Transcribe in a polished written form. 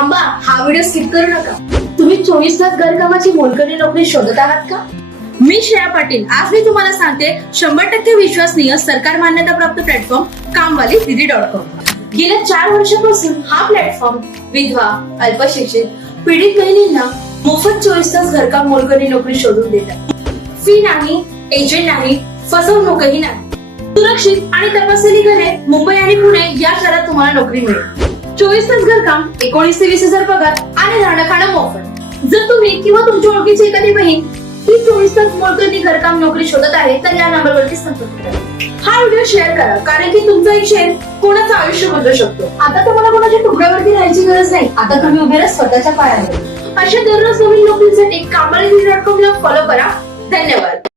थांबा, हा video skip करू नका. तुम्ही 24 तास घरकामाची मोलकरणी नोकरी शोधत आहात का? मी श्रेया पाटील. आज मी तुम्हाला सांगते 100% विश्वसनीय सरकार मान्यता प्राप्त प्लॅटफॉर्म kamwali.com. गेल्या 4 वर्षापासून हा प्लॅटफॉर्म विधवा, अल्पशिक्षित, पीडित महिलांना मोफत 24 तास घरकाम मोलकरणी नोकरी शोधून देतात. फी नाही, एजंट नाही, फसवणूकही नाही. सुरक्षित आणि तपासलेली घरे मुंबई आणि पुणे या शहरात तुम्हाला नोकरी मिळेल. 24 तास घरकाम, 19 ते 20,000 पगार आणि राहणं खाणं मोफत. जर तुम्ही किंवा तुमच्या ओळखीची एखादी बहीण ही 24 तास मोलकरणी घरकाम नोकरी शोधत आहे तर या नंबरवरती संपर्क करा. हा व्हिडिओ शेअर करा, कारण की तुमचा एक शेअर कोणाचं आयुष्य बदलू शकतो. आता तुम्हाला कोणाच्या तुकड्यावरती राहायची गरज नाही. आता तुम्ही उभे राहा स्वतःच्या पायावर. अशा दररोज नवीन नोकरीसाठी kamwali.com ला फॉलो करा. धन्यवाद.